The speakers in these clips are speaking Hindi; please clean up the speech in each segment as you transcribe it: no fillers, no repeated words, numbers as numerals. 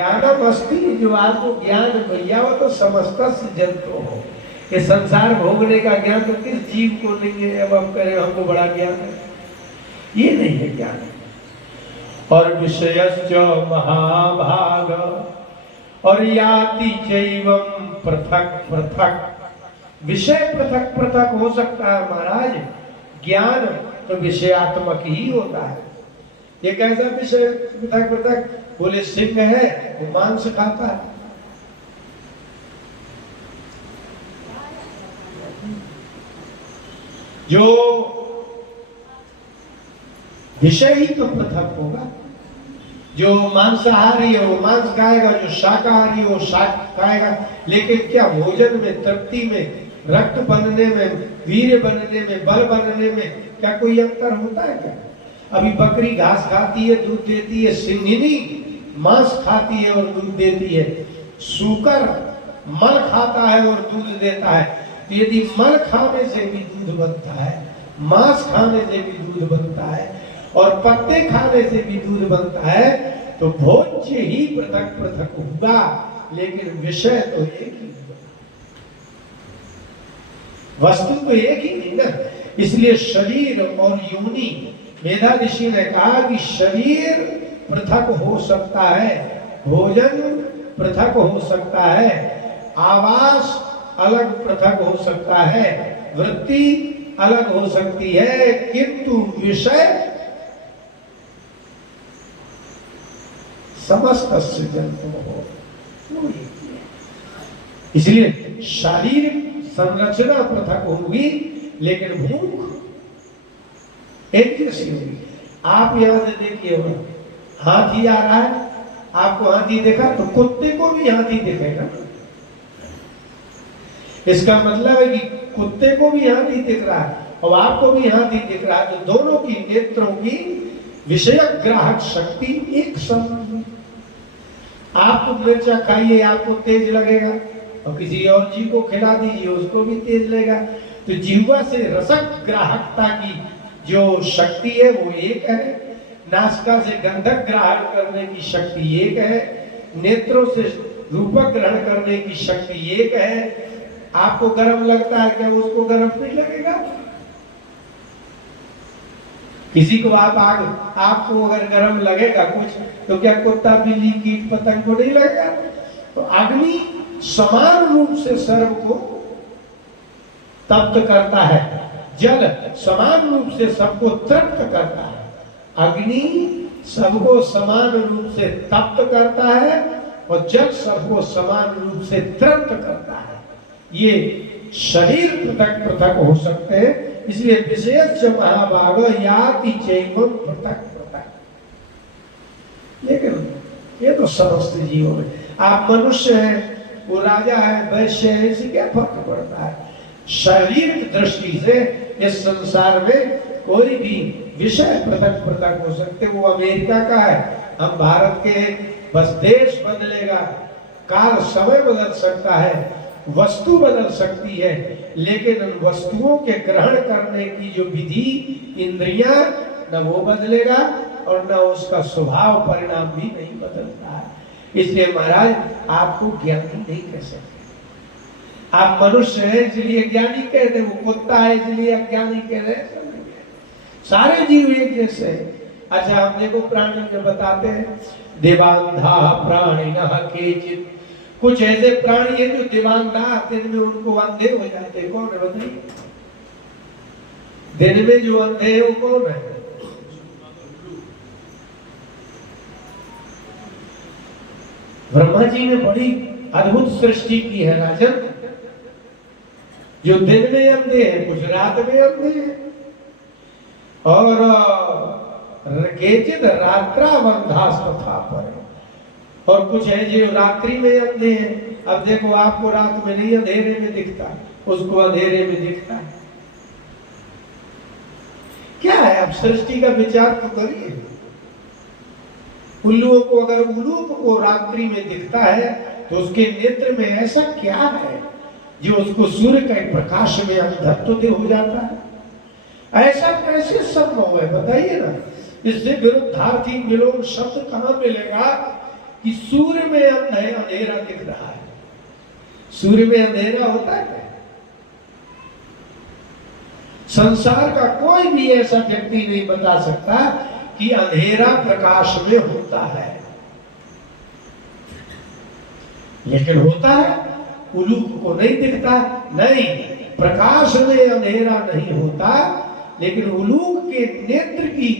ज्ञानम अस्ति, जो आपको ज्ञान भैया हो तो समझता जंतु हो। ये संसार भोगने का ज्ञान तो किस जीव को नहीं है। अब हम करें हमको बड़ा ज्ञान है, ये नहीं है ज्ञान। और विषयश्च महाभाग और याति चैवम पृथक पृथक। विषय पृथक पृथक हो सकता है महाराज, ज्ञान तो विषयात्मक ही होता है। ये कैसा विषय पृथक पृथक? बोले सिंह है वो मांस खाता है, जो विषय ही तो पृथक होगा। जो मांसाहारी है वो मांस खाएगा, जो शाकाहारी है वो शाक खाएगा। लेकिन क्या भोजन में, तृप्ति में, रक्त बनने में, वीर्य बनने में, बल बनने में क्या कोई अंतर होता है क्या? अभी बकरी घास खाती है, दूध देती है। सिंहिनी मांस खाती है और दूध देती है। सूकर मल खाता है और दूध देता है। तो यदि मल खाने से भी दूध बनता है, मांस खाने से भी दूध बनता है और पत्ते खाने से भी दूध बनता है, तो भोज्य ही पृथक पृथक होगा, लेकिन विषय तो एक ही होगा, वस्तु तो एक ही नहीं ना। इसलिए शरीर और योनि, मेधा ऋषि ने कहा कि शरीर पृथक हो सकता है, भोजन पृथक हो सकता है, आवास अलग पृथक हो सकता है, वृत्ति अलग हो सकती है, किंतु विषय समस्त जंतु हो। इसलिए शारीरिक संरचना पृथक होगी, लेकिन भूख एक जैसी होगी। आप यहां से देखिए, हाथी आ रहा है, आपको हाथी देखा तो कुत्ते को भी हाथी दिखेगा। इसका मतलब है कि कुत्ते को भी हाथी दिख रहा है और आपको भी हाथी दिख रहा है। तो दोनों की नेत्रों की विषय ग्राहक शक्ति एक समान। आपको मिर्चा खाइए, आपको तेज लगेगा, और किसी और जीव को खिला दीजिए, उसको भी तेज लगेगा। तो जीवा से रसक ग्राहकता की जो शक्ति है वो एक है, नासिका से गंधक ग्रहण करने की शक्ति एक है, नेत्रों से रूपक ग्रहण करने की शक्ति एक है। आपको गर्म लगता है क्या? उसको गर्म नहीं लगेगा। किसी को आपको अगर गर्म लगेगा कुछ, तो क्या कुत्ता, बिल्ली, कीट पतंग को नहीं लगेगा? तो अग्नि समान रूप से सर्व को तप्त करता है, जल समान रूप से सबको तृप्त करता है। अग्नि सबको समान रूप से तप्त करता है और जल सबको समान रूप से तृप्त करता है। ये शरीर पृथक पृथक हो सकते हैं। इसलिए विशेष महाभाग याति चैवम पृथक पृथक। लेकिन ये तो समस्त जीवों में, आप मनुष्य हैं, वो राजा है, वैश्य है, इससे क्या फर्क पड़ता है? शारीरिक दृष्टि से इस संसार में कोई भी विषय पृथक पृथक हो सकते। वो अमेरिका का है, हम भारत के, बस देश बदलेगा, काल समय बदल सकता है, वस्तु बदल सकती है, लेकिन उन वस्तुओं के ग्रहण करने की जो विधि, इंद्रियां, न वो बदलेगा और न उसका स्वभाव परिणाम भी नहीं बदलता है। इसलिए महाराज आपको ज्ञानी नहीं कह सकते। आप मनुष्य हैं इसलिए ज्ञानी कहते, वो कुत्ता है इसलिए अज्ञानी कह रहे हैं। सारे जीव एक जैसे हैं। अच्छा, हम देखो प्राणी में बताते हैं, देवांधा प्राणिनः केचित्। कुछ ऐसे प्राणी हैं जो दिवांधा, दिन में उनको अंधे हो जाते हैं। कौन है बताइए? दिन में जो अंधे है वो कौन है? ब्रह्मा जी ने बड़ी अद्भुत सृष्टि की है राजन। जो दिन में अंधे हैं, कुछ रात में अंधे हैं, और केचित् रात्रावंधास्तथा पर, और कुछ है जो रात्रि में अंधे हैं। अब देखो, आपको रात में नहीं अंधेरे में दिखता, उसको अंधेरे में दिखता है। क्या है? अब सृष्टि का विचार तो करिए। उल्लुओं को, अगर उल्लू को रात्रि में दिखता है तो उसके नेत्र में ऐसा क्या है जो उसको सूर्य के प्रकाश में अंधत्व हो जाता है? ऐसा कैसे संभव है बताइए ना। इससे विरुद्धार्थी विलोम शब्द कहां मिलेगा कि सूर्य में अंधेरा दिख रहा है। सूर्य में अंधेरा होता है? संसार का कोई भी ऐसा व्यक्ति नहीं बता सकता कि अंधेरा प्रकाश में होता है। लेकिन होता है, उलूक को नहीं दिखता। नहीं, प्रकाश में अंधेरा नहीं होता, लेकिन उलूक के नेत्र की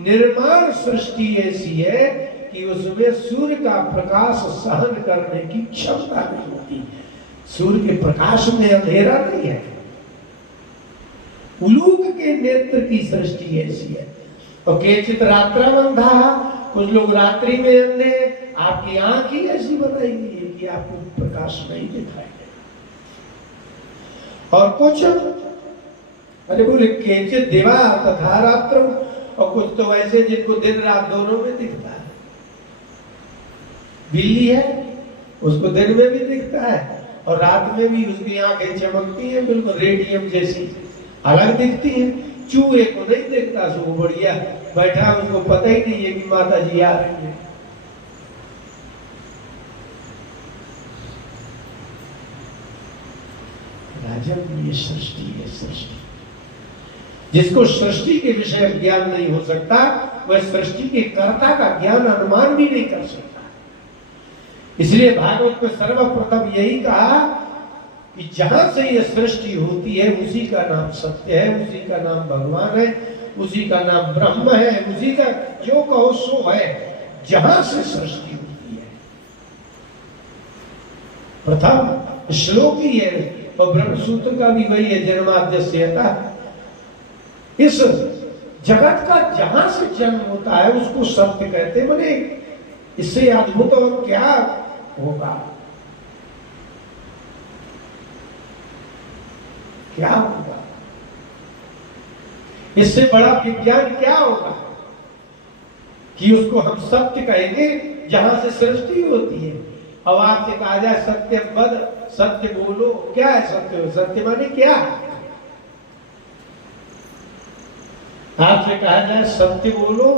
निर्माण सृष्टि ऐसी है कि उसमें सूर्य का प्रकाश सहन करने की क्षमता नहीं होती। सूर्य के प्रकाश में अंधेरा नहीं है, उलूक के नेत्र की सृष्टि ऐसी है। और केचित रात्रा बंधा, कुछ लोग रात्रि में अंधे, आपकी आंख ही ऐसी बनाई गई है कि आपको प्रकाश नहीं दिखाई दे। और कुछ अरे बोले केचित दिवा तथा रात्र, और कुछ तो ऐसे जिनको दिन रात दोनों में दिखता है। बिल्ली है, उसको दिन में भी दिखता है और रात में भी उसकी आंखें चमकती हैं, बिल्कुल रेडियम जैसी अलग दिखती है। चूहे को नहीं दिखता, सो बढ़िया बैठा, उसको पता ही नहीं है कि माता जी आ रही है। राजन, ये सृष्टि है, सृष्टि। जिसको सृष्टि के विषय में ज्ञान नहीं हो सकता, वह सृष्टि के कर्ता का ज्ञान अनुमान भी नहीं कर सकता। इसलिए भागवत में सर्वप्रथम यही कहा कि जहां से यह सृष्टि होती है उसी का नाम सत्य है, उसी का नाम भगवान है, उसी का नाम ब्रह्म है, उसी का जो कहो सो है। जहां से सृष्टि होती है, प्रथम श्लोक ही है, और ब्रह्म सूत्र का भी वही है, जन्माद्यस्यता। इस जगत का जहां से जन्म होता है उसको सत्य कहते। बोले इससे अद्भुत और क्या होगा, क्या होगा, इससे बड़ा विज्ञान क्या होगा कि उसको हम सत्य कहेंगे जहां से सृष्टि होती है। अब आपसे कहा जाए सत्य पद, सत्य बोलो, क्या है सत्य? सत्य माने क्या? आपसे कहा जाए सत्य बोलो,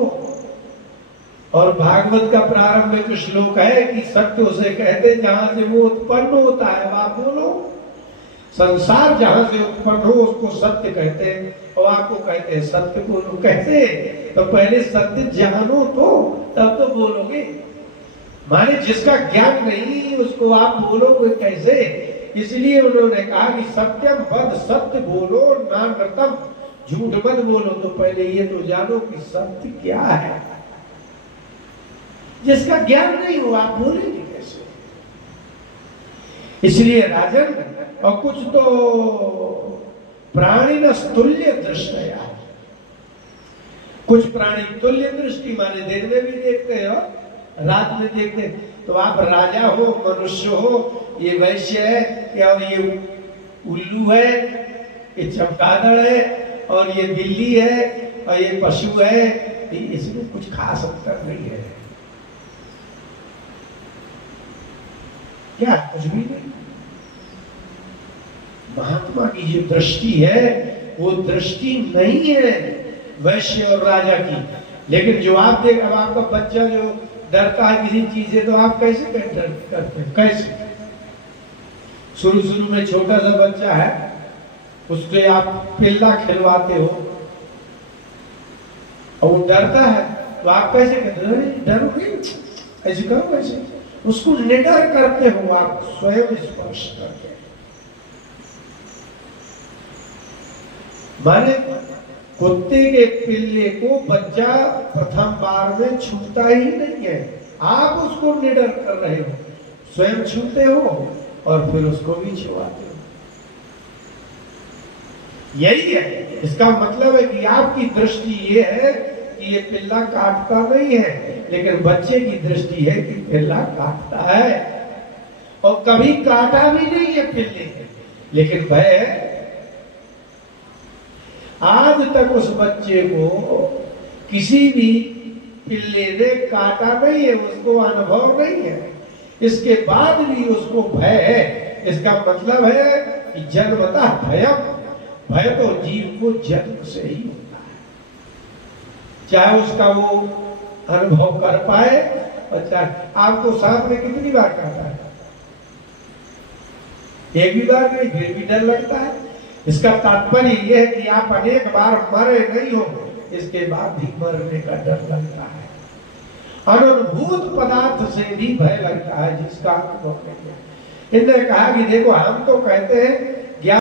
और भागवत का प्रारंभ में कुछ श्लोक है कि सत्य उसे कहते जहां से वो उत्पन्न होता है। आप बोलो, संसार जहां से उत्पन्न हो उसको सत्य कहते हैं, और आपको कहते हैं सत्य बोलो। कहते तो पहले सत्य जानो तो तब तो बोलोगे। माने जिसका ज्ञान नहीं उसको आप बोलोगे कैसे? इसलिए उन्होंने कहा कि सत्यम वद, सत्य बोलो, नानृतम, झूठ मत बोलो। तो पहले ये तो जानो कि सत्य क्या है। जिसका ज्ञान नहीं हो आप बोलेंगे कैसे? इसलिए राजन, और कुछ तो प्राणी न तुल्य दृष्टया, कुछ प्राणी तुल्य दृष्टि माने दिन में भी देखते हो, रात में देखते। तो आप राजा हो, मनुष्य हो, ये वैश्य है क्या, और ये उल्लू है, ये चमगादड़ है, और ये बिल्ली है, और ये पशु है, इसमें कुछ खास अंतर नहीं है। क्या? कुछ भी नहीं। महात्मा की जो दृष्टि है वो दृष्टि नहीं है वैश्य और राजा की। लेकिन जो आप देख, अब आपका बच्चा जो डरता है किसी चीज से, तो आप कैसे करते हैं? कैसे? शुरू में छोटा सा बच्चा है, उससे आप पिल्ला खिलवाते हो और वो डरता है, तो आप कैसे कहते हो? डरोगे ऐसे करो, ऐसे उसको निडर करते हो आप, स्वयं स्पर्श करके। माने कुत्ते के पिल्ले को बच्चा प्रथम बार में छूता ही नहीं है, आप उसको निडर कर रहे हो, स्वयं छूते हो और फिर उसको भी छुआते हो। यही है, इसका मतलब है कि आपकी दृष्टि ये है कि ये पिल्ला काटता नहीं है, लेकिन बच्चे की दृष्टि है कि पिल्ला काटता है, और कभी काटा भी नहीं है पिल्ले ने, लेकिन भय आज तक उस बच्चे को किसी भी पिल्ले ने काटा नहीं है, उसको अनुभव नहीं है, इसके बाद भी उसको भय है। इसका मतलब है कि जन्मतः भयम, भय तो जीव को जन्म से ही होता है, चाहे उसका वो अनुभव कर पाए अच्छा, आपको सांप ने कितनी बार काटा है? एक भी बार नहीं, फिर भी डर लगता है। इसका तात्पर्य यह है कि आप अनेक बार मरे नहीं हो, इसके बाद भी मरने का डर लगता है। अनुभूत पदार्थ से भी भय लगता है जिसका अनुभव नहीं है। इन्होंने कहा कि देखो, हम तो कहते हैं